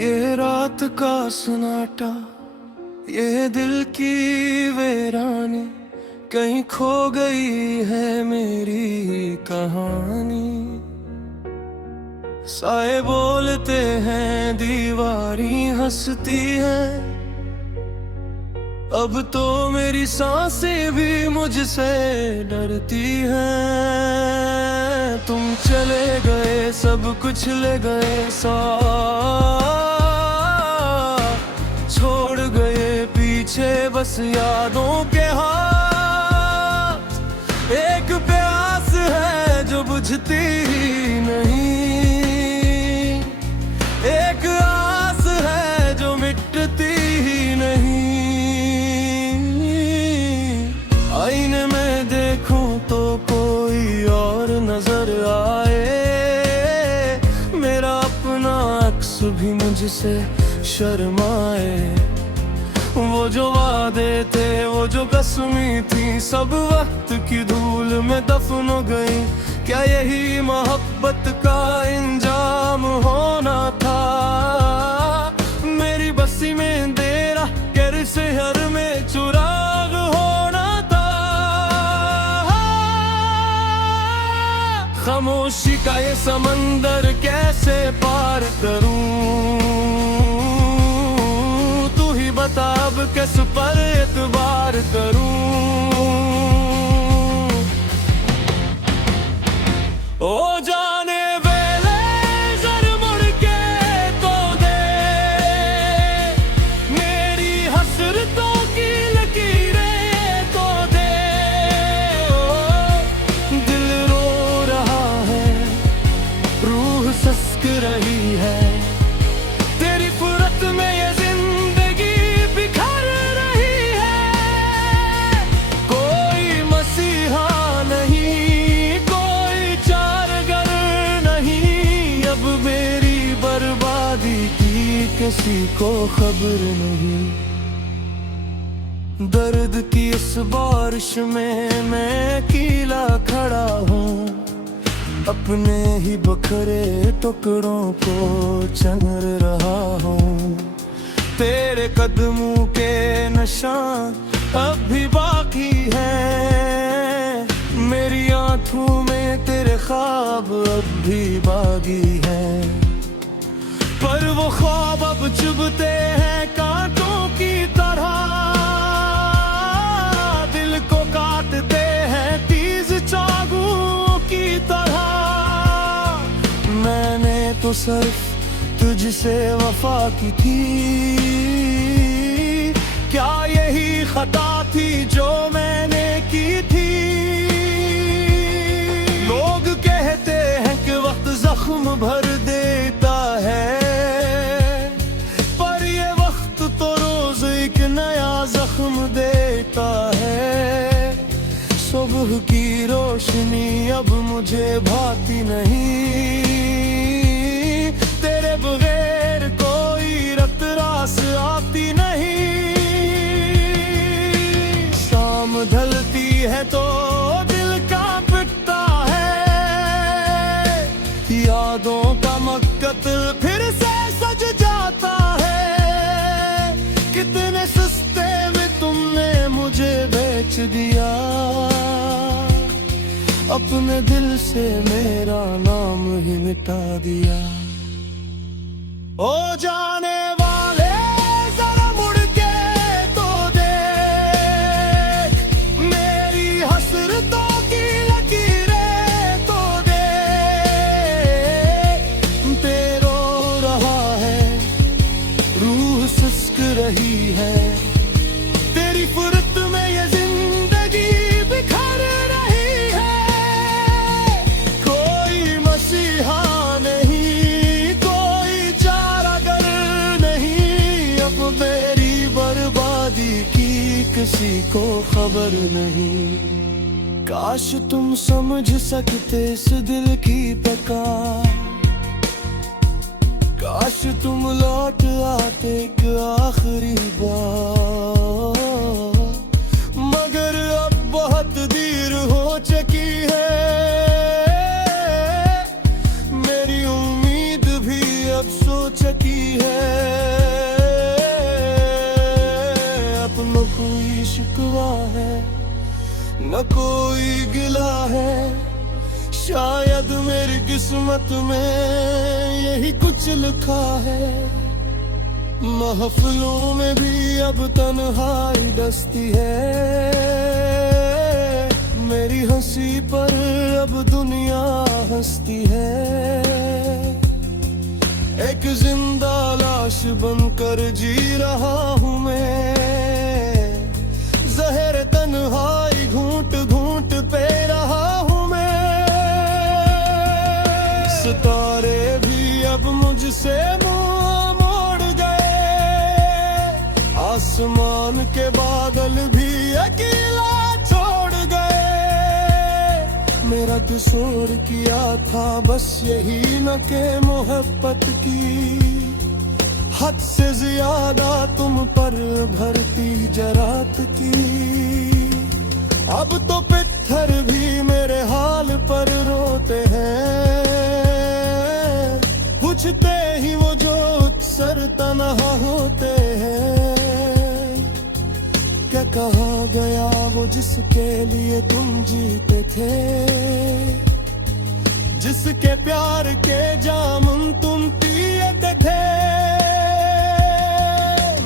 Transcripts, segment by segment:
ये रात का सन्नाटा, ये दिल की वीरानी, कहीं खो गई है मेरी कहानी। साए बोलते हैं, दीवारी हंसती है, अब तो मेरी सांसें भी मुझसे डरती हैं। तुम चले गए, सब कुछ ले गए, छोड़ गए पीछे बस यादों के हाथ। एक प्यास है जो बुझती ही नहीं, एक आस है जो मिटती ही नहीं। आईने में देखूं तो कोई और नजर आए, मेरा अपना अक्स भी मुझसे शर्माए। वो जो वादे थे, वो जो कसमें थी, सब वक्त की धूल में दफन हो गई। क्या यही मोहब्बत का इंजाम होना था? मेरी बस्ती में तेरा घर से हर में चुराग होना था। खामोशी का ये समंदर कैसे पार करूं? तू ही बता अब किस पर एतबार करूं? ओ जाने वेले जरा मुड़ के तो दे, मेरी हसरतों की लकीरें तो दे। दिल रो रहा है, रूह सस्क रही है, तेरी फुरत में ये जिंदगी बिखर रही है। कोई मसीहा नहीं, कोई चारगर नहीं, अब मेरी बर्बादी की किसी को खबर नहीं। दर्द की इस बारिश में मैं अकेला खड़ा हूँ, अपने ही बखरे टुकड़ों को चंर रहा हूँ। तेरे कदमों के निशान अब भी बाकी हैं, मेरी आंखों में तेरे ख्वाब अब भी बागी हैं। पर वो ख्वाब अब चुभते हैं कांटों की तरह, दिल को काटते हैं तीज चाकू की तरह। मैंने तो सिर्फ तुझसे वफा की थी, क्या यही खता थी जो मैंने की थी? लोग कहते हैं कि वक्त जख्म भर देता है, पर ये वक्त तो रोज एक नया जख्म देता है। सुबह की रोशनी अब मुझे भाती नहीं, तेरे बगैर कोई रत रास आती नहीं। शाम ढलती है तो दिल का पिटता है, यादों का मक्कतल फिर से सज जाता है। कितने सस्ते में तुमने मुझे बेच दिया, अपने दिल से मेरा नाम ही मिटा दिया। ओ जाने वाले जरा मुड़ के तो देख, मेरी हसरतों की लकीरें तो दे। तेरो रहा है, रूह सुस्क रही है, तेरी फुरत में ये जिंदगी बिखर रही है। कोई मसीहा नहीं, कोई चारागर नहीं, अब मेरी बर्बादी की किसी को खबर नहीं। काश तुम समझ सकते इस दिल की पुकार, काश तुम लौट आते एक आखिरी बार। मगर अब बहुत देर हो चुकी है, मेरी उम्मीद भी अब सो चुकी है। न कोई गिला है, शायद मेरी किस्मत में यही कुछ लिखा है। महफिलों में भी अब तन्हाई डसती है, मेरी हंसी पर अब दुनिया हंसती है। एक जिंदा लाश बनकर जी रहा हूँ मैं, जहर तन्हाई घूंट घूंट पे रहा हूँ मैं। सितारे भी अब मुझसे मुंह मोड़ गए, आसमान के बादल भी अकेला छोड़ गए। मेरा कसूर किया था बस यही न के मोहब्बत की, हद से ज्यादा तुम पर भरती जरात की। अब तो पत्थर भी मेरे हाल पर रोते हैं, पूछते ही वो जो सर तन्हा होते हैं। क्या कहा गया वो जिसके लिए तुम जीते थे, जिसके प्यार के जामुन तुम पिए थे।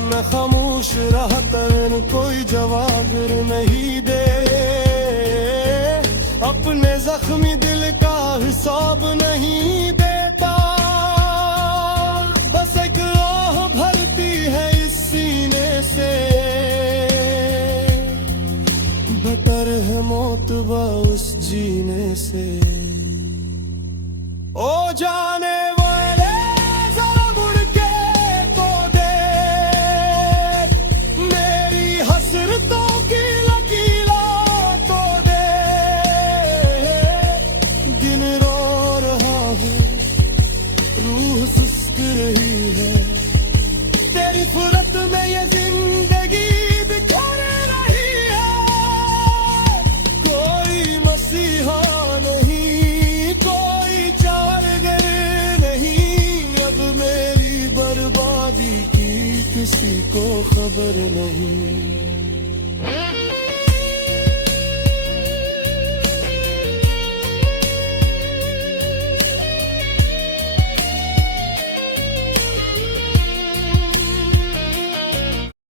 मैं खामोश रहा तर कोई जवाब नहीं दे, अपने जख्मी दिल का हिसाब नहीं देता। बस एक आह भरती है इस सीने से, बेहतर है मौत व उस जीने से। ओ जाने वाले जरा मुड़ के तो देख, मेरी हसरतों की लकीरों तो देख। दिन रो रहा है, रूह सुस्त रही है, तेरी फुरत में ये जिंदगी बिखर रही है। कोई मसीहा नहीं, कोई चारगर नहीं, अब मेरी बर्बादी की किसी को खबर नहीं।